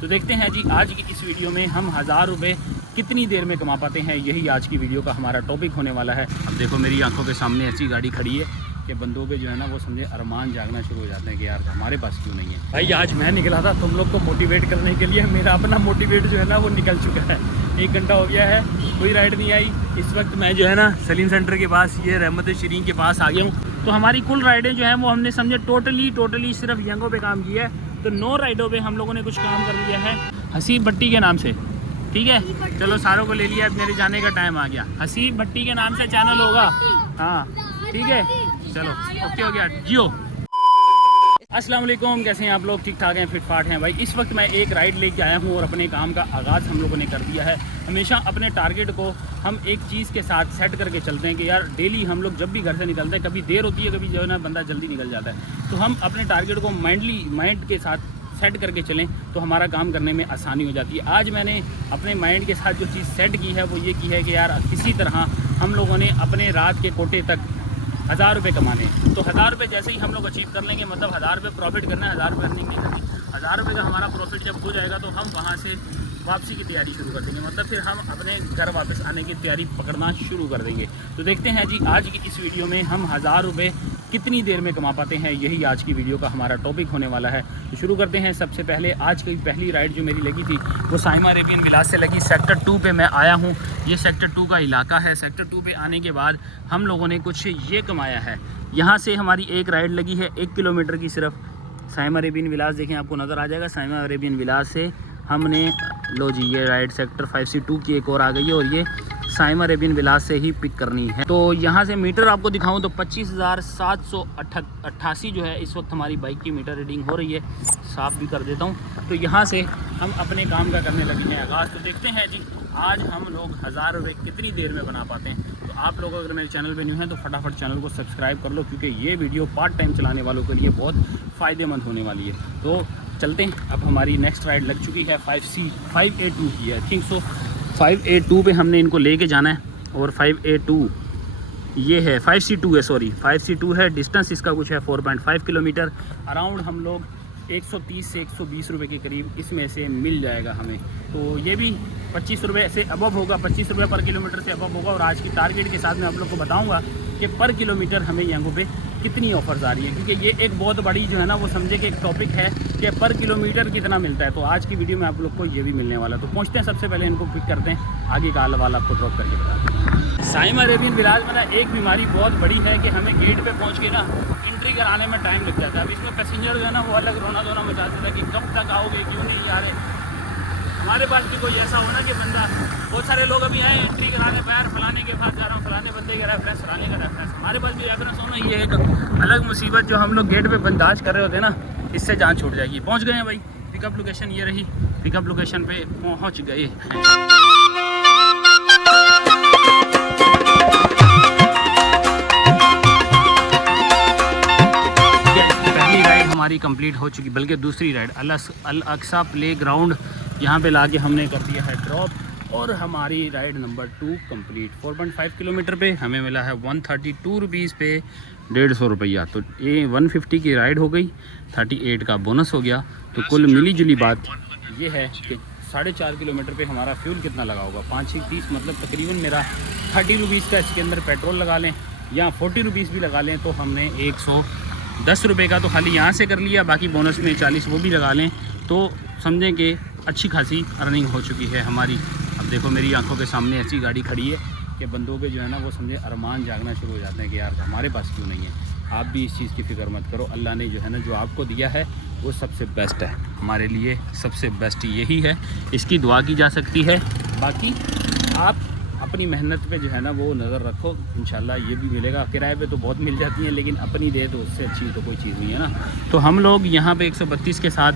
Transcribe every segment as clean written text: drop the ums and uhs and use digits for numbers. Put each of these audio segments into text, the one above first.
तो देखते हैं जी आज की इस वीडियो में हम 1000 रुपये कितनी देर में कमा पाते हैं, यही आज की वीडियो का हमारा टॉपिक होने वाला है। अब देखो मेरी आंखों के सामने ऐसी गाड़ी खड़ी है कि बंदों पे जो है ना वो समझे अरमान जागना शुरू हो जाते हैं कि यार हमारे पास क्यों नहीं है। भाई आज मैं निकला था तुम लोग को मोटिवेट करने के लिए, मेरा अपना मोटिवेट जो है ना वो निकल चुका है। 1 घंटा हो गया है, कोई राइड नहीं आई। इस वक्त मैं जो है ना सलीम सेंटर के पास ये रहमत शरीन के पास आ गया हूँ। तो हमारी कुल राइडें जो हैं वो हमने समझे टोटली सिर्फ यंगों पे काम किया है। तो 9 राइडों पे हम लोगों ने कुछ काम कर लिया है हसीब भट्टी के नाम से। ठीक है, चलो सारों को ले लिया, अब मेरे जाने का टाइम आ गया। हसीब भट्टी के नाम से चैनल होगा, हाँ ठीक है, चलो ओके हो गया जियो। अस्सलाम वालेकुम, कैसे हैं आप लोग? ठीक ठाक हैं, फिट फाट हैं भाई। इस वक्त मैं एक राइड लेके आया हूँ और अपने काम का आगाज़ हम लोगों ने कर दिया है। हमेशा अपने टारगेट को हम एक चीज़ के साथ सेट करके चलते हैं कि यार डेली हम लोग जब भी घर से निकलते हैं, कभी देर होती है, कभी जो है ना बंदा जल्दी निकल जाता है, तो हम अपने टारगेट को माइंड के साथ सेट करके चलें तो हमारा काम करने में आसानी हो जाती है। आज मैंने अपने माइंड के साथ जो चीज़ सेट की है वो ये की है कि यार किसी तरह हम लोगों ने अपने रात के कोटे तक 1000 रुपये कमाने। तो 1000 रुपये जैसे ही हम लोग अचीव कर लेंगे, मतलब 1000 रुपये प्रॉफिट करना है, 1000 रुपये अर्निंग नहीं करनी। 1000 रुपये का हमारा प्रॉफिट जब हो जाएगा तो हम वहाँ से वापसी की तैयारी शुरू कर देंगे, मतलब फिर हम अपने घर वापस आने की तैयारी पकड़ना शुरू कर देंगे। तो देखते हैं जी आज की इस वीडियो में हम 1000 रुपये कितनी देर में कमा पाते हैं, यही आज की वीडियो का हमारा टॉपिक होने वाला है। तो शुरू करते हैं। सबसे पहले आज की पहली राइड जो मेरी लगी थी वो साइमा अरेबियन विलास से लगी। सेक्टर 2 पे मैं आया हूँ, ये सेक्टर 2 का इलाका है। सेक्टर 2 पे आने के बाद हम लोगों ने कुछ ये कमाया है। यहाँ से हमारी एक राइड लगी है 1 किलोमीटर की सिर्फ। साइमा अरेबियन विलास देखें, आपको नज़र आ जाएगा। साइमा अरेबियन विलास से हमने लो जी ये राइड सेक्टर 5C2 की एक और आ गई है और ये साइमा अरेबियन विलास से ही पिक करनी है। तो यहाँ से मीटर आपको दिखाऊं तो 25,788 जो है इस वक्त हमारी बाइक की मीटर रीडिंग हो रही है। साफ़ भी कर देता हूँ। तो यहाँ से हम अपने काम का करने लगे हैं आगाज़। तो देखते हैं जी आज हम लोग 1000 रुपये कितनी देर में बना पाते हैं। तो आप लोग अगर मेरे चैनल पे न्यू हैं तो फटाफट चैनल को सब्सक्राइब कर लो, क्योंकि ये वीडियो पार्ट टाइम चलाने वालों के लिए बहुत फ़ायदेमंद होने वाली है। तो चलते हैं। अब हमारी नेक्स्ट राइड लग चुकी है 5A2 की है, थिंक सो 5A2 पे हमने इनको लेके जाना है। और 5A2 ये है, 5C2 है, सॉरी 5C2 है। डिस्टेंस इसका कुछ है 4.5 किलोमीटर। अराउंड हम लोग 130 से 120 रुपये के करीब इसमें से मिल जाएगा हमें। तो ये भी 25 रुपये से अबव होगा, 25 रुपये पर किलोमीटर से अबव होगा। और आज की टारगेट के साथ मैं आप लोग को बताऊंगा कि पर किलोमीटर हमें यहाँ पे कितनी ऑफर्स आ रही है, क्योंकि ये एक बहुत बड़ी जो है ना वो समझे कि एक टॉपिक है कि पर किलोमीटर कितना मिलता है। तो आज की वीडियो में आप लोग को ये भी मिलने वाला है। तो पहुँचते हैं, सबसे पहले इनको पिक करते हैं, आगे का वाला आपको ड्रॉप करके बताते हैं। साइमा अरेबियन विलास में ना एक बीमारी बहुत बड़ी है कि हमें गेट पे पहुंच के ना एंट्री कराने में टाइम लग जाता है। अब इसमें पैसेंजर जो है ना वो अलग रोना धोना मचाते थे कि कब तक आओगे, क्यों नहीं आ रहे। हमारे पास भी कोई ऐसा होना कि बंदा, बहुत सारे लोग अभी आए एंट्री कराने, पैर फलाने के पास जा रहा हूँ, फलाने बंदे का रेफरेंस, फलाने का रेफरेंस। हमारे पास भी रेफरेंस होना, ये एक अलग मुसीबत जो हम लोग गेट पे बंदाश्त कर रहे होते हैं ना, इससे जान छूट जाएगी। पहुँच गए हैं भाई, पिकअप लोकेशन ये रही। पिकअप लोकेशन पे पहुँच गए हैं। हमारी कंप्लीट हो चुकी, बल्कि दूसरी राइड अल अक्सा प्ले ग्राउंड यहाँ पे लाके हमने कर दिया है ड्रॉप। और हमारी राइड नंबर 2 कंप्लीट। 4.5 किलोमीटर पे हमें मिला है 132 रुपीज़ पे 150 रुपया। तो ये 150 की राइड हो गई, 38 का बोनस हो गया। तो कुल मिली जुली बात ये है कि 4.5 किलोमीटर पे हमारा फ्यूल कितना लगा होगा, 5-30, मतलब तकरीबन मेरा 30 रुपीज़ का इसके अंदर पेट्रोल लगा लें या 40 रुपीज़ भी लगा लें तो हमने 110 रुपये का तो खाली यहाँ से कर लिया। बाकी बोनस में 40 वो भी लगा लें तो समझें कि अच्छी खासी अर्निंग हो चुकी है हमारी। अब देखो मेरी आंखों के सामने ऐसी गाड़ी खड़ी है कि बंदों पे जो है ना वो समझे अरमान जागना शुरू हो जाते हैं कि यार हमारे पास क्यों नहीं है। आप भी इस चीज़ की फ़िक्र मत करो, अल्लाह ने जो है ना जो आपको दिया है वो सबसे बेस्ट है। हमारे लिए सबसे बेस्ट यही है, इसकी दुआ की जा सकती है। बाकी आप अपनी मेहनत पे जो है ना वो नज़र रखो, इंशाल्लाह ये भी मिलेगा। किराए पे तो बहुत मिल जाती हैं, लेकिन अपनी दे तो उससे अच्छी तो कोई चीज़ नहीं है ना। तो हम लोग यहाँ पे 132 के साथ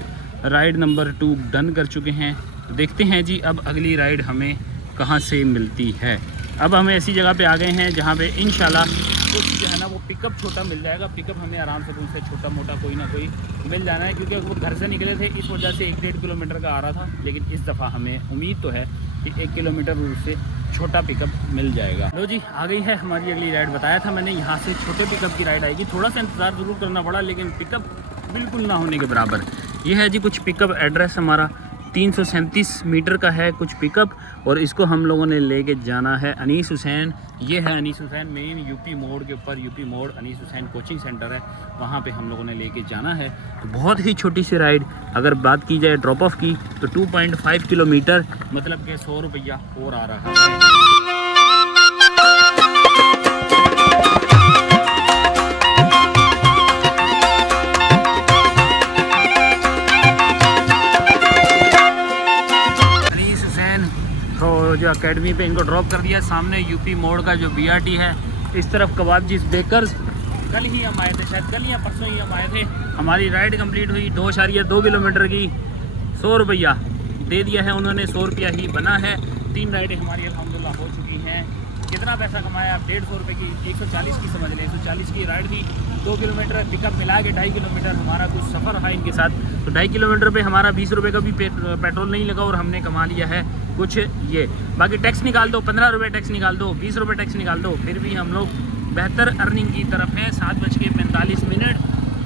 राइड नंबर 2 डन कर चुके हैं। तो देखते हैं जी अब अगली राइड हमें कहाँ से मिलती है। अब हम ऐसी जगह पे आ गए हैं जहाँ पे इंशाल्लाह कुछ जो है ना वो पिकअप छोटा मिल जाएगा। पिकअप हमें आराम से उनसे छोटा मोटा कोई ना कोई मिल जाना है, क्योंकि वो घर से निकले थे इस वजह से 1-1.5 किलोमीटर का आ रहा था। लेकिन इस दफ़ा हमें उम्मीद तो है कि 1 किलोमीटर दूर से छोटा पिकअप मिल जाएगा। लो जी आ गई है हमारी अगली राइड। बताया था मैंने यहाँ से छोटे पिकअप की राइड आएगी। थोड़ा सा इंतज़ार ज़रूर करना पड़ा, लेकिन पिकअप बिल्कुल ना होने के बराबर। ये है जी कुछ पिकअप एड्रेस हमारा। 337 मीटर का है कुछ पिकअप, और इसको हम लोगों ने लेके जाना है अनीस हुसैन। ये है अनीस हुसैन मेन यूपी मोड़ के ऊपर, यूपी मोड़ अनीस हुसैन कोचिंग सेंटर है, वहाँ पे हम लोगों ने लेके जाना है। तो बहुत ही छोटी सी राइड, अगर बात की जाए ड्रॉप ऑफ की तो 2.5 किलोमीटर, मतलब कि 100 रुपया और आ रहा है। जो एकेडमी पे इनको ड्रॉप कर दिया, सामने यूपी मोड़ का जो बीआरटी है, इस तरफ कबाबजीज बेकर्स। कल ही हम आए थे, शायद कल या परसों ही हम आए थे। हमारी राइड कंप्लीट हुई 2.2 किलोमीटर की, 100 रुपया दे दिया है उन्होंने, 100 रुपया ही बना है। 3 राइडें हमारी अल्हम्दुलिल्लाह हो चुकी हैं। कितना पैसा कमाया आप? 150 रुपये की, 140 की समझ लें, 140 की राइड थी। 2 किलोमीटर पिकअप मिला के 2.5 किलोमीटर हमारा कुछ सफ़र रहा इनके साथ। तो 2.5 किलोमीटर पे हमारा 20 रुपये का भी पेट्रोल नहीं लगा, और हमने कमा लिया है कुछ ये। बाकी टैक्स निकाल दो, 15 रुपये टैक्स निकाल दो, 20 रुपये टैक्स निकाल दो, फिर भी हम लोग बेहतर अर्निंग की तरफ हैं। 7:45।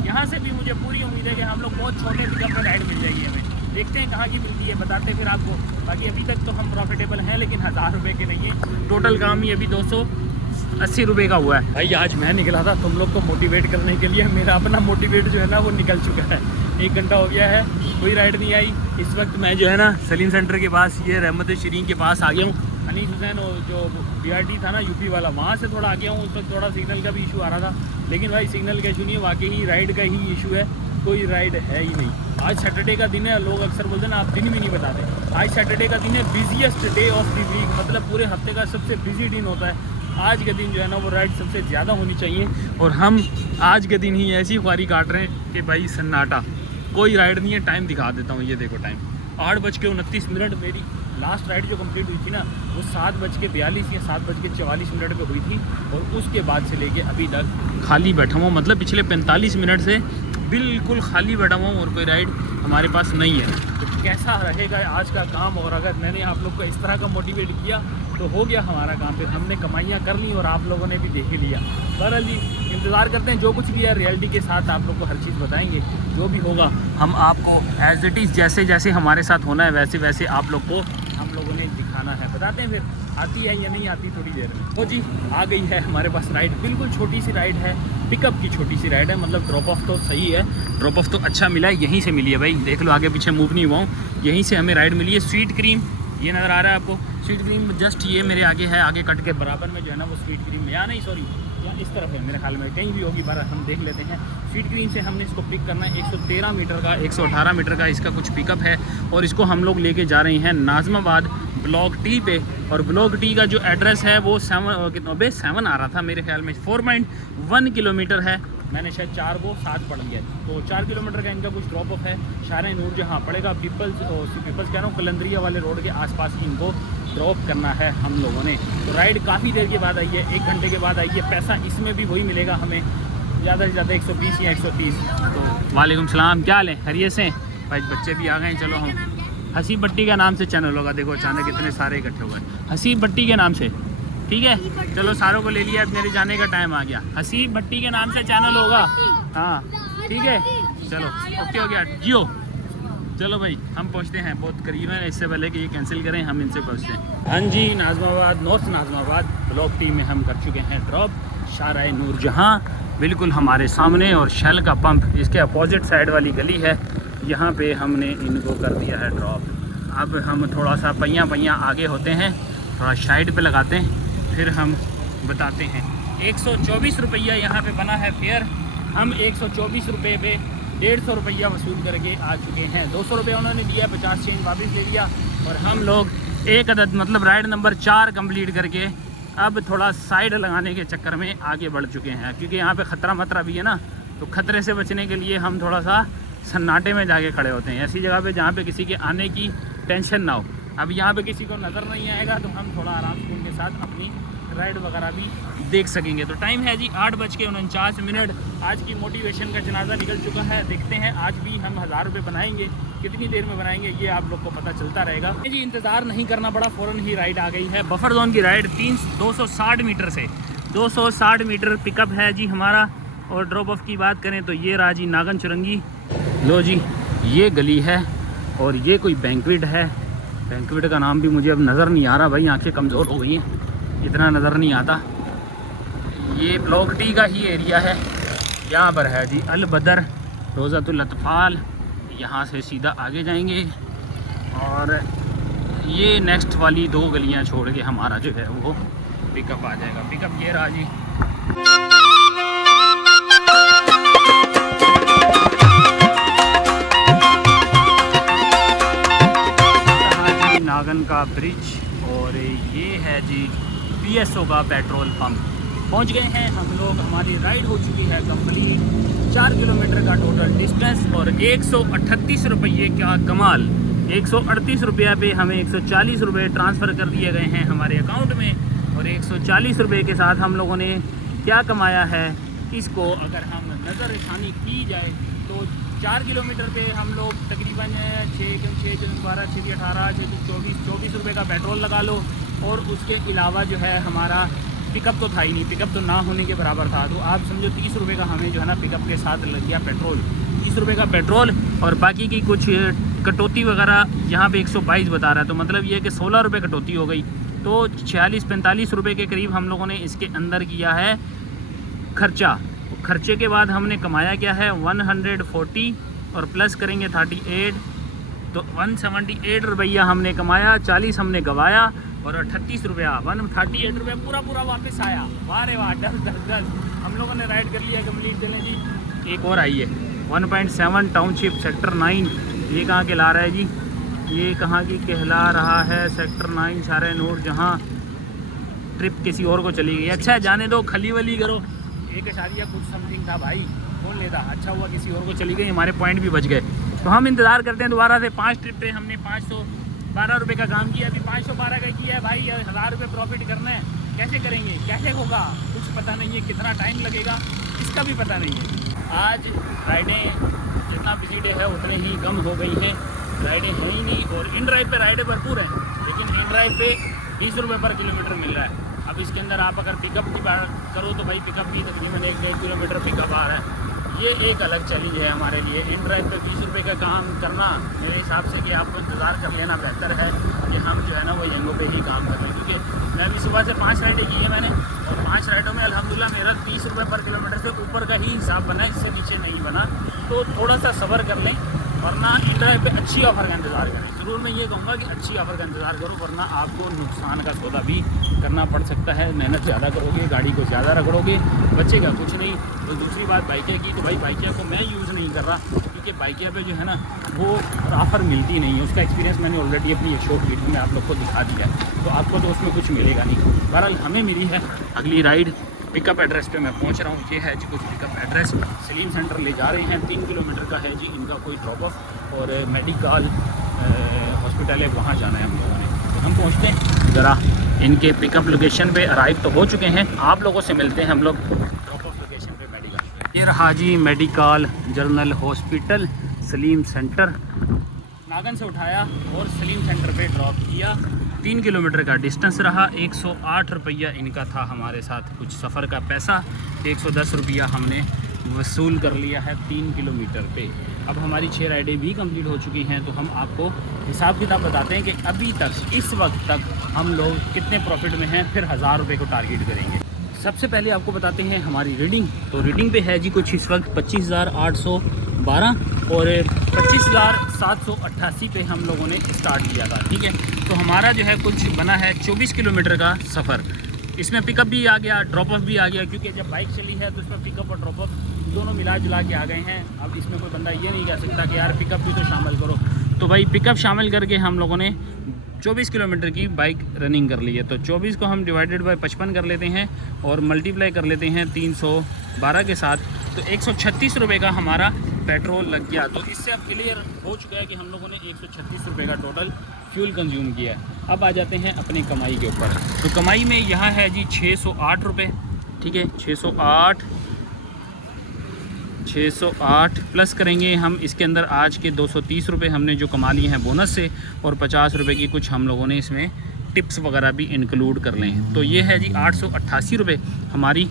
यहाँ से भी मुझे पूरी उम्मीद है कि हम लोग बहुत छोटे पिकअप पर राइड मिल जाएगी हमें। देखते हैं कहाँ की मिलती है, बताते फिर आपको। बाकी अभी तक तो हम प्रॉफिटेबल हैं, लेकिन 1000 रुपये के नहीं है। टोटल काम ही अभी 280 रुपये का हुआ है। भाई आज मैं निकला था तुम लोग को मोटिवेट करने के लिए, मेरा अपना मोटिवेट जो है ना वो निकल चुका है। 1 घंटा हो गया है, कोई राइड नहीं आई। इस वक्त मैं जो है ना सलीम सेंटर के पास, ये रहमत शरीन के पास आ गया हूँ। अनीस हुसैन जो बीआरटी था ना यूपी वाला, वहाँ से थोड़ा आ गया हूँ। उस वक्त थोड़ा सिग्नल का भी इशू आ रहा था, लेकिन भाई सिग्नल का इशू नहीं है, वाकई ही राइड का ही इशू है। कोई राइड है ही नहीं। आज सैटरडे का दिन है, लोग अक्सर बोलते हैं ना आप दिन भी नहीं बताते। आज सैटरडे का दिन है, busiest day of the week, मतलब पूरे हफ्ते का सबसे बिजी दिन होता है। आज के दिन जो है ना वो राइड सबसे ज़्यादा होनी चाहिए, और हम आज के दिन ही ऐसी ख्वारी काट रहे हैं कि भाई सन्नाटा, कोई राइड नहीं है। टाइम दिखा देता हूँ, ये देखो टाइम 8:29। मेरी लास्ट राइड जो कंप्लीट हुई थी ना वो 7:42 या 7:44 पे हुई थी, और उसके बाद से लेके अभी तक खाली बैठा हुआ, मतलब पिछले 45 मिनट से बिल्कुल खाली बैठा हुआ हूँ, और कोई राइड हमारे पास नहीं है। तो कैसा रहेगा आज का काम? और अगर मैंने आप लोग को इस तरह का मोटिवेट किया तो हो गया हमारा काम, फिर हमने कमाइयाँ कर ली और आप लोगों ने भी देख ही लिया। बहरहाल जी इंतज़ार करते हैं, जो कुछ भी है रियलिटी के साथ आप लोग को हर चीज़ बताएंगे। जो भी होगा हम आपको एज इट इज़, जैसे जैसे हमारे साथ होना है वैसे वैसे आप लोग को हम लोगों ने दिखाना है। बताते हैं फिर आती है या नहीं आती थोड़ी देर में। तो जी आ गई है हमारे पास राइड, बिल्कुल छोटी सी राइड है, पिकअप की छोटी सी राइड है। मतलब ड्रॉप ऑफ तो सही है, ड्रॉप ऑफ तो अच्छा मिला है, यहीं से मिली है भाई। देख लो आगे पीछे मूव नहीं हुआ हूँ, यहीं से हमें राइड मिली है। स्वीट क्रीम ये नज़र आ रहा है आपको, स्वीट क्रीम जस्ट ये मेरे आगे है, आगे कट के बराबर में जो है ना वो स्वीट क्रीम, या नहीं सॉरी या इस तरफ है मेरे ख्याल में, कहीं भी होगी, बार हम देख लेते हैं। स्वीट ग्रीन से हमने इसको पिक करना है। 113 मीटर का, 118 मीटर का इसका कुछ पिकअप है, और इसको हम लोग लेके जा रहे हैं नाज़माबाद ब्लॉक टी पे। और ब्लॉक टी का जो एड्रेस है वो 7 आ रहा था मेरे ख्याल में, 4.1 किलोमीटर है। मैंने शायद 4 को 7 पढ़ लिया, तो 4 किलोमीटर का इनका कुछ ड्रॉप ऑफ है। शारा नूर जहाँ पड़ेगा, पीपल्स कह रहा हूँ, कलंदरिया वाले रोड के आसपास इनको ड्रॉप करना है हम लोगों ने। तो राइड काफ़ी देर के बाद आई है, 1 घंटे के बाद आई है। पैसा इसमें भी वही मिलेगा हमें, ज़्यादा से ज़्यादा 120 या 130। तो वालेकुम सलाम, क्या हाल है? खैरियत से? भाई बच्चे भी आ गए। चलो हम हसीब भट्टी के नाम से चैनल होगा, देखो अचानक इतने सारे इकट्ठे हो गए, हसीब भट्टी के नाम से, ठीक है। चलो सारों को ले लिया, अब मेरे जाने का टाइम आ गया। हसीब भट्टी के नाम से चैनल होगा, हाँ ठीक है। चलो ओके हो गया जियो। चलो भाई हम पहुंचते हैं, बहुत करीब है। इससे पहले कि ये कैंसिल करें हम इनसे पहुंचते हैं। हाँ जी, नाज़माबाद, नॉर्थ नाज़माबाद ब्लॉक टी में हम कर चुके हैं ड्रॉप। शारा नूर जहाँ बिल्कुल हमारे सामने, और शेल का पंप इसके अपोजिट साइड वाली गली है, यहाँ पे हमने इनको कर दिया है ड्रॉप। अब हम थोड़ा सा पहिया आगे होते हैं, थोड़ा साइड पे लगाते हैं, फिर हम बताते हैं। 124 रुपया यहाँ पे बना है फेयर। हम 124 रुपये पे 150 रुपया वसूल करके आ चुके हैं। 200 रुपये उन्होंने दिया, 50 चेंज वापस ले लिया, और हम लोग एक अदद मतलब राइड नंबर 4 कंप्लीट करके अब थोड़ा साइड लगाने के चक्कर में आगे बढ़ चुके हैं, क्योंकि यहाँ पे ख़तरा भी है ना, तो ख़तरे से बचने के लिए हम थोड़ा सा सन्नाटे में जाके खड़े होते हैं, ऐसी जगह पे जहाँ पे किसी के आने की टेंशन ना हो। अब यहाँ पे किसी को नज़र नहीं आएगा, तो हम थोड़ा आराम से उनके साथ अपनी राइड वगैरह भी देख सकेंगे। तो टाइम है जी 8:49। आज की मोटिवेशन का जनाजा निकल चुका है। देखते हैं आज भी हम 1000 रुपये बनाएंगे, कितनी देर में बनाएंगे ये आप लोग को पता चलता रहेगा जी। इंतज़ार नहीं करना पड़ा, फ़ौरन ही राइड आ गई है। बफर जोन की राइड 260 मीटर से 260 मीटर पिकअप है जी हमारा। और ड्रॉप ऑफ की बात करें तो ये रहा जी नागन चुरंगी। लो जी ये गली है, और ये कोई बैंक्वेट है, बैंक्वेट का नाम भी मुझे अब नज़र नहीं आ रहा भाई, आंखें कमज़ोर हो गई हैं, इतना नज़र नहीं आता। ये ब्लॉक डी का ही एरिया है। यहाँ पर है जी अल बदर रोज़ातुल अतफ़ाल, यहाँ से सीधा आगे जाएंगे और ये नेक्स्ट वाली 2 गलियाँ छोड़ के हमारा जो है वो पिकअप आ जाएगा। पिकअप ये रहा जी। नागन का ब्रिज और ये है जी PSO का पेट्रोल पंप। पहुंच गए हैं हम लोग, हमारी राइड हो चुकी है कंप्लीट। 4 किलोमीटर का टोटल डिस्टेंस और 138 रुपये का कमाल। 138 रुपये पे हमें 140 रुपये ट्रांसफ़र कर दिए गए हैं हमारे अकाउंट में और 140 रुपये के साथ हम लोगों ने क्या कमाया है, इसको अगर हम नज़रसानी की जाए तो 4 किलोमीटर पे हम लोग तकरीबन 6 12 6 18 24 रुपये का पेट्रोल लगा लो और उसके अलावा जो है हमारा पिकअप तो था ही नहीं, पिकअप तो ना होने के बराबर था। तो आप समझो 30 रुपये का हमें जो है ना पिकअप के साथ लग गया पेट्रोल, 30 रुपये का पेट्रोल और बाकी की कुछ कटौती वगैरह यहाँ पे 122 बता रहा है। तो मतलब ये है कि 16 रुपये कटौती हो गई, तो 46-45 रुपये के करीब हम लोगों ने इसके अंदर किया है खर्चा। खर्चे के बाद हमने कमाया क्या है 140 और प्लस करेंगे 38, तो 178 रुपया हमने कमाया, 40 हमने गवाया और 38 रुपया 138 रुपया पूरा वापस आया। वाह रे वाह, 10 हम लोगों ने राइड कर लिया कंप्लीट। चलें जी, एक और आई है 1.7 टाउनशिप सेक्टर 9। ये कहाँ के ला रहा है जी, ये कहाँ की कहला रहा है सेक्टर 9 शारे नूर, जहाँ ट्रिप किसी और को चली गई। अच्छा जाने दो, खली वली करो, 1 कुछ समथिंग था भाई, कौन लेता, अच्छा हुआ किसी और को चली गई, हमारे पॉइंट भी बच गए। तो हम इंतज़ार करते हैं दोबारा से। 5 ट्रिप पे हमने 512 रुपये का काम किया, अभी 512 का किया है भाई। 1000 रुपये प्रॉफिट करना है, कैसे करेंगे, कैसे होगा, कुछ पता नहीं है, कितना टाइम लगेगा इसका भी पता नहीं है। आज राइडें जितना बिजी डे है उतने ही कम हो गई हैं, राइडें हैं ही नहीं। और इन ड्राइव पे राइडें भरपूर हैं, लेकिन इन ड्राइव पे 20 रुपये पर किलोमीटर मिल रहा है। अब इसके अंदर आप अगर पिकअप की बात करो तो भाई पिकअप भी तकरीबन 1-1.5 किलोमीटर पिकअप आ रहा है। ये एक अलग चैलेंज है हमारे लिए। इन ड्राइव पे 20 रुपये का काम करना मेरे हिसाब से कि आपको इंतज़ार कर लेना बेहतर है कि हम जो है ना वो यंगों पे ही काम कर लें। क्योंकि मैं भी सुबह से 5 राइडें की है मैंने, और 5 राइडों में अल्हम्दुलिल्लाह मेरा 30 रुपये पर किलोमीटर से ऊपर का ही हिसाब बना है, इससे नीचे नहीं बना। तो थोड़ा सा सब्र कर लें, वरना इन ड्राइव पे अच्छी ऑफ़र का इंतज़ार करें। ज़रूर मैं ये कहूँगा कि अच्छी ऑफ़र का इंतज़ार करो, वरना आपको नुकसान का सौदा भी करना पड़ सकता है। मेहनत ज़्यादा करोगे, गाड़ी को ज़्यादा रगड़ोगे, बचेगा कुछ नहीं। तो दूसरी बात बाइकिया की, तो भाई बाइकिया को मैं यूज़ नहीं कर रहा, क्योंकि बाइकिया पे जो है ना वो ऑफ़र मिलती नहीं है। उसका एक्सपीरियंस मैंने ऑलरेडी अपनी एक शॉर्ट वीडियो में आप लोग को दिखा दिया है, तो आपको तो उसमें कुछ मिलेगा नहीं। बहरहाल हमें मिली है अगली राइड। पिकअप एड्रेस पे मैं पहुंच रहा हूँ, ये है जी कुछ पिकअप एड्रेस। सलीम सेंटर ले जा रहे हैं, 3 किलोमीटर का है जी इनका कोई ड्रॉप ऑफ, और मेडिकल हॉस्पिटल है, वहाँ जाना है हम लोगों ने। तो हम पहुँचते हैं ज़रा इनके पिकअप लोकेशन पे। अराइव तो हो चुके हैं, आप लोगों से मिलते हैं हम लोग ड्रॉप ऑफ लोकेशन पे मेडिकल। ये रहा जी medical general hospital Salim centre. नागन से उठाया और सलीम सेंटर पे ड्रॉप किया। 3 किलोमीटर का डिस्टेंस रहा। 108 रुपया इनका था हमारे साथ कुछ सफ़र का पैसा। 110 रुपया हमने वसूल कर लिया है 3 किलोमीटर पे। अब हमारी 6 राइडें भी कंप्लीट हो चुकी हैं, तो हम आपको हिसाब किताब बताते हैं कि अभी तक इस वक्त तक हम लोग कितने प्रॉफिट में हैं, फिर 1000 रुपये को टारगेट करेंगे। सबसे पहले आपको बताते हैं हमारी रीडिंग। तो रीडिंग पे है जी कुछ इस वक्त 25,812 और 25,788 पे हम लोगों ने स्टार्ट किया था। ठीक है, तो हमारा जो है कुछ बना है 24 किलोमीटर का सफ़र। इसमें पिकअप भी आ गया, ड्रॉप ऑफ भी आ गया, क्योंकि जब बाइक चली है तो इसमें पिकअप और ड्रॉप ऑफ दोनों मिला जुला के आ गए हैं। अब इसमें कोई बंदा ये नहीं कह सकता कि यार पिकअप भी तो शामिल करो। तो भाई पिकअप शामिल करके हम लोगों ने 24 किलोमीटर की बाइक रनिंग कर ली है। तो 24 को हम डिवाइडेड बाय 55 कर लेते हैं और मल्टीप्लाई कर लेते हैं 312 के साथ, तो 136 रुपये का हमारा पेट्रोल लग गया। तो इससे अब क्लियर हो चुका है कि हम लोगों ने 136 रुपये का टोटल फ्यूल कंज्यूम किया है। अब आ जाते हैं अपने कमाई के ऊपर। तो कमाई में यहाँ है जी 608 रुपये। ठीक है, 608 प्लस करेंगे हम इसके अंदर आज के 230 रुपये हमने जो कमा लिए हैं बोनस से, और 50 रुपये की कुछ हम लोगों ने इसमें टिप्स वगैरह भी इंक्लूड कर लें। तो ये है जी 888 रुपये हमारी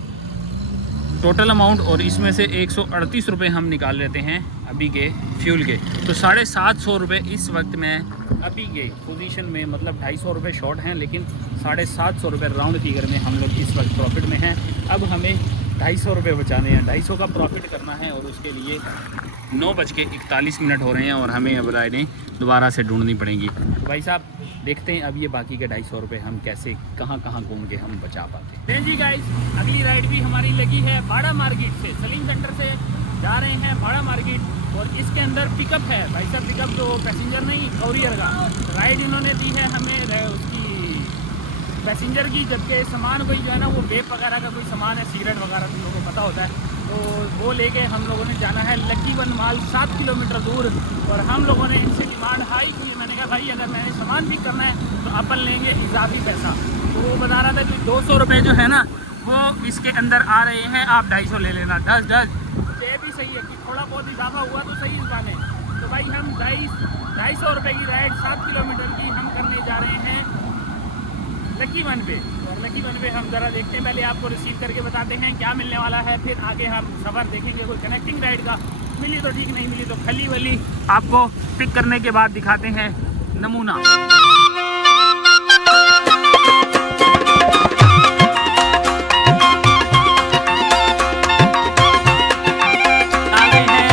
टोटल अमाउंट, और इसमें से 138 रुपये हम निकाल लेते हैं अभी के फ्यूल के। तो 750 रुपये इस वक्त में अभी के पोजीशन में, मतलब 250 रुपये शॉर्ट हैं, लेकिन 750 रुपये राउंड फिगर में हम लोग इस वक्त प्रॉफिट में हैं। अब हमें 250 रुपये बचाने हैं, 250 का प्रॉफिट करना है, और उसके लिए 9:41 हो रहे हैं और हमें अब राइडें दोबारा से ढूंढनी पड़ेंगी। भाई साहब देखते हैं अब ये बाकी के 250 रुपये हम कैसे कहाँ घूम के हम बचा पाते हैं। जी गाइस, अगली राइड भी हमारी लगी है बाड़ा मार्केट से, सलीम सेंटर से जा रहे हैं बाड़ा मार्केट, और इसके अंदर पिकअप है। भाई साहब पिकअप तो पैसेंजर नहीं, कोरियर का राइड इन्होंने दी है हमें उसकी पैसेंजर की, जबकि सामान कोई जो है ना वो वेप वगैरह का कोई सामान है, सिगरेट वगैरह तुम लोगों को पता होता है, तो वो लेके हम लोगों ने जाना है लक्की वन माल 7 किलोमीटर दूर। और हम लोगों ने इनसे डिमांड हाई की, मैंने कहा भाई अगर मैंने सामान पिक करना है तो अपन लेंगे इजाफी पैसा। तो वो बता रहा था कि 200 रुपये जो है ना वो इसके अंदर आ रहे हैं, आप 250 ले लेना। 10 ये भी सही है कि थोड़ा बहुत इजाफा हुआ तो सही इस बाने। तो भाई हम 250 रुपये की राइड 7 किलोमीटर की हम करने जा रहे हैं लकी वन पे। और लकी वन पे हम ज़रा देखते हैं, पहले आपको रिसीव करके बताते हैं क्या मिलने वाला है, फिर आगे हम सफ़र देखेंगे। कोई कनेक्टिंग राइड का मिली तो ठीक, नहीं मिली तो खली वली आपको पिक करने के बाद दिखाते हैं नमूना।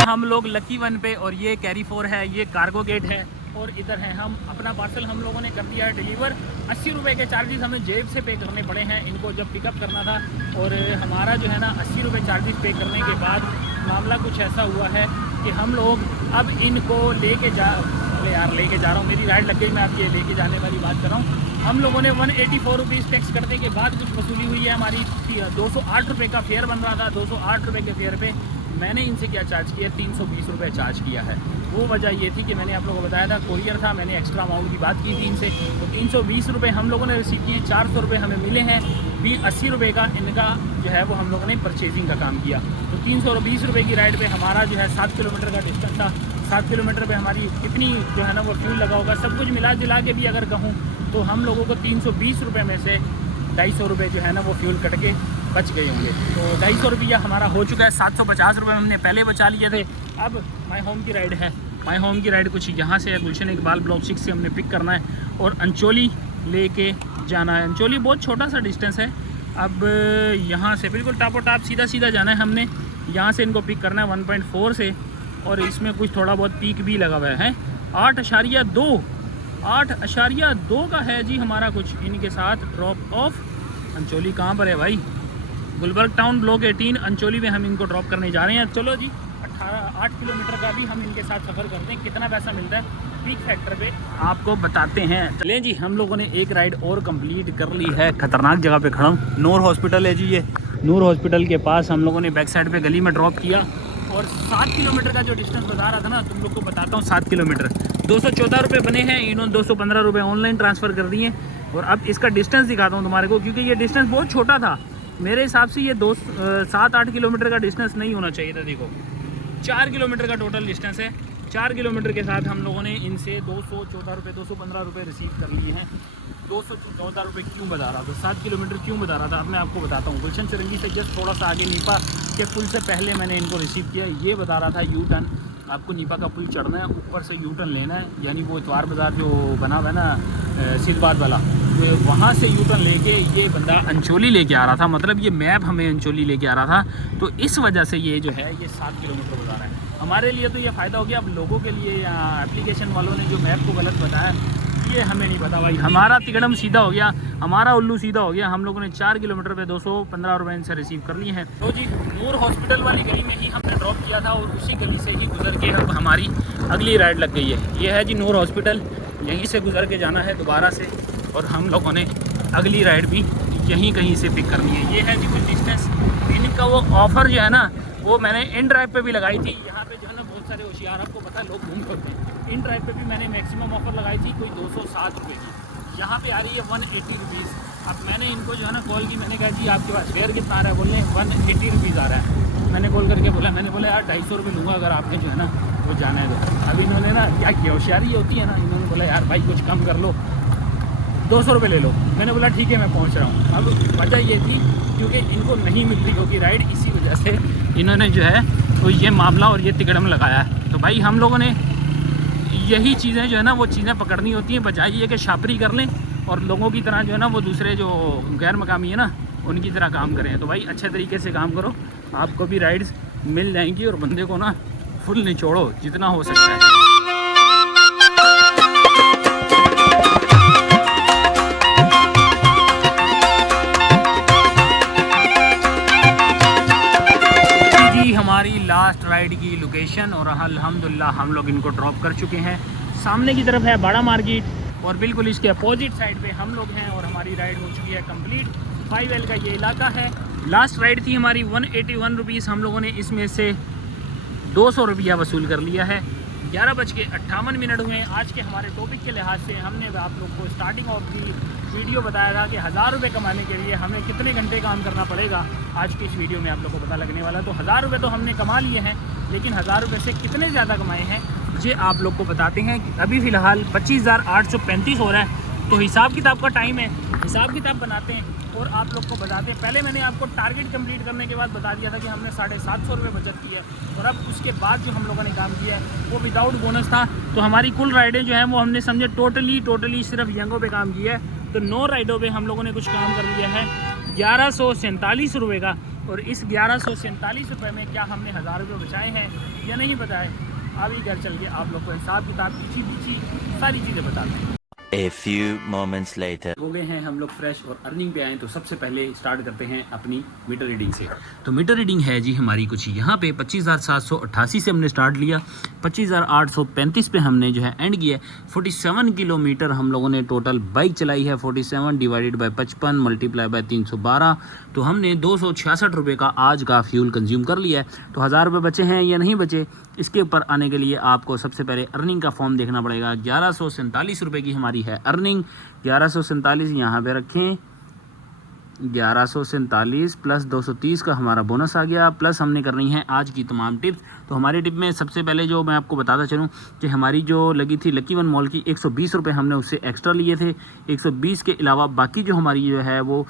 हम लोग लकी वन पे, और ये कैरी 4 है, ये कार्गो गेट है, और इधर है हम अपना पार्सल हम लोगों ने कर दिया है डिलीवर। 80 रुपये के चार्जेस हमें जेब से पे करने पड़े हैं इनको जब पिकअप करना था, और हमारा जो है ना 80 रुपये चार्जेस पे करने के बाद मामला कुछ ऐसा हुआ है कि हम लोग अब इनको लेके जा रहा हूँ, मेरी राइड लग गई, मैं आपकी लेके जाने वाली बात कर रहा हूँ। हम लोगों ने 184 रुपीज़ टैक्स करने के बाद कुछ वसूली हुई है हमारी। 208 रुपये का फेयर बन रहा था, 208 रुपये के फेयर पे मैंने इनसे क्या चार्ज किया, 320 रुपये चार्ज किया है। वो वजह ये थी कि मैंने आप लोगों को बताया था कोरियर था, मैंने एक्स्ट्रा अमाउंट की बात की थी इनसे, तो 320 रुपये हम लोगों ने रिसीव किए, 400 रुपये हमें मिले हैं। 80 रुपये का इनका जो है वो हम लोगों ने परचेजिंग का काम किया। तो 320 रुपये की राइड पे हमारा जो है 7 किलोमीटर का डिस्टेंस था। 7 किलोमीटर पे हमारी कितनी जो है ना वो फ्यूल लगा होगा, सब कुछ मिला जुला के भी अगर कहूँ तो हम लोगों को 320 रुपये में से 250 रुपये जो है ना वो फ्यूल कट के बच गए होंगे। तो 250 रुपया हमारा हो चुका है। 750 रुपये हमने पहले बचा लिए थे। अब माई होम की राइड है, माई होम की राइड कुछ यहाँ से है, गुलशन इकबाल ब्लॉक 6 से हमने पिक करना है और अंचोली लेके जाना है। अंचोली बहुत छोटा सा डिस्टेंस है। अब यहाँ से बिल्कुल टापो टाप सीधा जाना है हमने, यहाँ से इनको पिक करना है 1.4 से, और इसमें कुछ थोड़ा बहुत पीक भी लगा हुआ है। 8.2 का है जी हमारा कुछ इनके साथ ड्रॉप ऑफ। अंचोली कहाँ पर है भाई? गुलबर्ग टाउन ब्लॉक 18 अंचोली में हम इनको ड्रॉप करने जा रहे हैं। चलो जी 8 किलोमीटर का भी हम इनके साथ सफ़र करते हैं, कितना पैसा मिलता है पीक फैक्टर पे आपको बताते हैं। चलें जी, हम लोगों ने एक राइड और कंप्लीट कर ली है। खतरनाक जगह पे खड़ा हूँ, नूर हॉस्पिटल है जी, ये नूर हॉस्पिटल के पास हम लोगों ने बैक साइड पे गली में ड्रॉप किया। और 7 किलोमीटर का जो डिस्टेंस बता रहा था ना, तुम लोग को बताता हूँ 7 किलोमीटर 214 रुपये बने हैं, इन्होंने 215 रुपये ऑनलाइन ट्रांसफ़र कर दिए। और अब इसका डिस्टेंस दिखाता हूँ तुम्हारे को, क्योंकि ये डिस्टेंस बहुत छोटा था मेरे हिसाब से। ये 7-8 किलोमीटर का डिस्टेंस नहीं होना चाहिए था। देखो 4 किलोमीटर का टोटल डिस्टेंस है। 4 किलोमीटर के साथ हम लोगों ने इनसे 214 रुपये 215 रुपये रिसीव कर लिए हैं। 214 रुपये क्यों बता रहा था, 7 किलोमीटर क्यों बता रहा था, अब मैं आपको बताता हूँ। गुलशन चरंगी से जस्ट थोड़ा सा आगे नीपा के पुल से पहले मैंने इनको रिसीव किया। ये बता रहा था यू टर्न, आपको नीपा का पुल चढ़ना है, ऊपर से यू टर्न लेना है, यानी वो इतवार बाज़ार जो बना हुआ है ना सिलबाद वाला, तो वहाँ से यू टर्न लेके ये बंदा अंचोली लेके आ रहा था। मतलब ये मैप हमें अंचोली लेके आ रहा था, तो इस वजह से ये जो है ये 7 किलोमीटर बता रहा है। हमारे लिए तो ये फ़ायदा हो गया, अब लोगों के लिए या एप्लीकेशन वालों ने जो मैप को गलत बताया ये हमें नहीं पता भाई। हमारा तिकड़म सीधा हो गया, हमारा उल्लू सीधा हो गया। हम लोगों ने 4 किलोमीटर पे 215 रुपये इनसे रिसीव कर लिए हैं। तो जी नूर हॉस्पिटल वाली गली में ही हमने ड्रॉप किया था और उसी गली से ही गुजर के अब हमारी अगली राइड लग गई है। ये है जी नूर हॉस्पिटल, यहीं से गुजर के जाना है दोबारा से, और हम लोगों ने अगली राइड भी यहीं कहीं से पिक करनी है। ये है जी कुछ डिस्टेंस। इनका वो ऑफ़र जो है ना वो मैंने इन ड्राइव पे भी लगाई थी। यहाँ पे जो है ना बहुत सारे होशियार, आपको पता है, लोग घूम करते हैं। इन ड्राइव पे भी मैंने मैक्सिमम ऑफ़र लगाई थी कोई 207 रुपये की, यहाँ पे आ रही है 180 रुपीज़। अब मैंने इनको जो है ना कॉल की, मैंने कहा जी आपके पास फेयर कितना आ रहा है? बोले 180 रुपीज़ आ रहा है। मैंने कॉल करके बोला, मैंने बोला यार 250 रुपये लूँगा अगर आपने जो है ना वो जाना है तो। अब इन्होंने ना क्या किया, होशियारी होती है ना, इन्होंने बोला यार भाई कुछ कम कर लो, 200 रुपये ले लो। मैंने बोला ठीक है मैं पहुंच रहा हूँ। अब वजह ये थी क्योंकि इनको नहीं मिल रही होगी राइड, इसी वजह से इन्होंने जो है तो ये मामला और ये तिकड़म लगाया है। तो भाई हम लोगों ने यही चीज़ें जो है ना वो चीज़ें पकड़नी होती हैं, बजाय ये कि छापरी कर लें और लोगों की तरह जो है ना वो दूसरे जो गैर मकामी है ना उनकी तरह काम करें। तो भाई अच्छे तरीके से काम करो, आपको भी राइड्स मिल जाएंगी और बंदे को ना फुल निचोड़ो जितना हो सकता है। हमारी लास्ट राइड की लोकेशन और अल्हम्दुलिल्लाह हम लोग इनको ड्रॉप कर चुके हैं। सामने की तरफ है बड़ा मार्केट और बिल्कुल इसके अपोजिट साइड पे हम लोग हैं और हमारी राइड हो चुकी है कंप्लीट। 5L का ये इलाका है। लास्ट राइड थी हमारी 181 रुपीज़, हम लोगों ने इसमें से 200 रुपया वसूल कर लिया है। 11:58 हुए। आज के हमारे टॉपिक के लिहाज से हमने आप लोग को स्टार्टिंग ऑफ की वीडियो बताया था कि 1000 रुपये कमाने के लिए हमें कितने घंटे काम करना पड़ेगा। आज की इस वीडियो में आप लोग को पता लगने वाला। तो 1000 रुपये तो हमने कमा लिए हैं, लेकिन 1000 रुपये से कितने ज़्यादा कमाए हैं ये आप लोग को बताते हैं। अभी फ़िलहाल 25,835 हो रहा है। तो हिसाब किताब का टाइम है, हिसाब किताब बनाते हैं और आप लोग को बताते हैं। पहले मैंने आपको टारगेट कंप्लीट करने के बाद बता दिया था कि हमने 750 रुपये बचत की है और अब उसके बाद जो हम लोगों ने काम किया है वो विदाउट बोनस था। तो हमारी कुल राइडें जो हैं वो हमने समझे टोटली सिर्फ यंगों पे काम किया है। तो 9 राइडों पे हम लोगों ने कुछ काम कर लिया है 1147 रुपये का। और इस 1147 रुपये में क्या हमने 1000 रुपये बचाए हैं या नहीं बचाए, अभी घर चल के आप लोग को हिसाब किताब पीछी सारी चीज़ें बताते हैं। A few moments later. हो गए हैं हम लोग फ्रेश और अर्निंग पे आए। तो सबसे पहले स्टार्ट करते हैं अपनी मीटर रीडिंग से। तो मीटर रीडिंग है जी हमारी कुछ यहाँ पे 25,788 से हमने स्टार्ट लिया, 25,835 पे हमने जो है एंड किया। 47 किलोमीटर हम लोगों ने टोटल बाइक चलाई है। 47 डिवाइडेड बाय 55 मल्टीप्लाई बाय 312, तो हमने 266 रुपये का आज का फ्यूल कंज्यूम कर लिया है। तो 1000 रुपये बचे हैं या नहीं बचे, इसके ऊपर आने के लिए आपको सबसे पहले अर्निंग का फॉर्म देखना पड़ेगा। 1147 रुपये की हमारी है अर्निंग। 1147 यहाँ पे रखें, 1147 प्लस 230 का हमारा बोनस आ गया, प्लस हमने करनी है आज की तमाम टिप्स। तो हमारी टिप में सबसे पहले जो मैं आपको बताता चलूँ कि हमारी जो लगी थी लकी वन मॉल की 120 रुपये हमने उससे एक्स्ट्रा लिए थे। 120 के अलावा बाकी जो हमारी जो है वो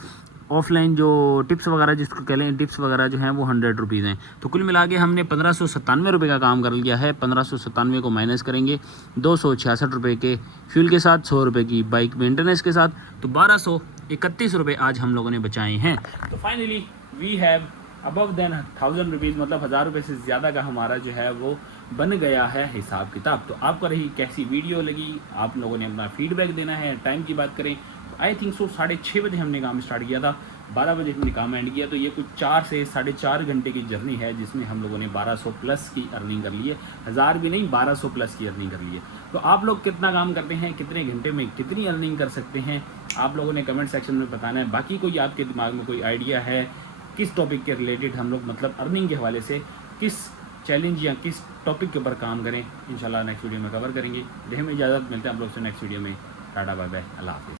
ऑफलाइन जो टिप्स वगैरह जिसको कह लें टिप्स वगैरह जो हैं वो 100 रुपीज़ हैं। तो कुल मिला के हमने 1597 रुपये का काम कर लिया है। 1597 को माइनस करेंगे 266 रुपये के फ्यूल के साथ, 100 रुपये की बाइक मेंटेनेंस के साथ, तो 1231 रुपये आज हम लोगों ने बचाए हैं। तो finally we have above than 1000 rupees, मतलब 1000 रुपये से ज़्यादा का हमारा जो है वो बन गया है हिसाब किताब। तो आपको रही कैसी वीडियो लगी, आप लोगों ने अपना फीडबैक देना है। टाइम की बात करें आई थिंक सो 6:30 बजे हमने काम स्टार्ट किया था, 12 बजे हमने काम एंड किया। तो ये कुछ 4 से 4.5 घंटे की जर्नी है जिसमें हम लोगों ने 1200 प्लस की अर्निंग कर ली है। 1000 भी नहीं, 1200 प्लस की अर्निंग कर ली है। तो आप लोग कितना काम करते हैं, कितने घंटे में कितनी अर्निंग कर सकते हैं, आप लोगों ने कमेंट सेक्शन में बताना है। बाकी कोई आपके दिमाग में कोई आइडिया है किस टॉपिक के रिलेटेड हम लोग मतलब अर्निंग के हवाले से किस चैलेंज या किस टॉपिक के ऊपर काम करें, इंशाल्लाह नेक्स्ट वीडियो में कवर करेंगे। देह में इजाज़त, मिलते हैं आप लोग से नेक्स्ट वीडियो में। टाटा बाय बाय, अल्लाह हाफिज़।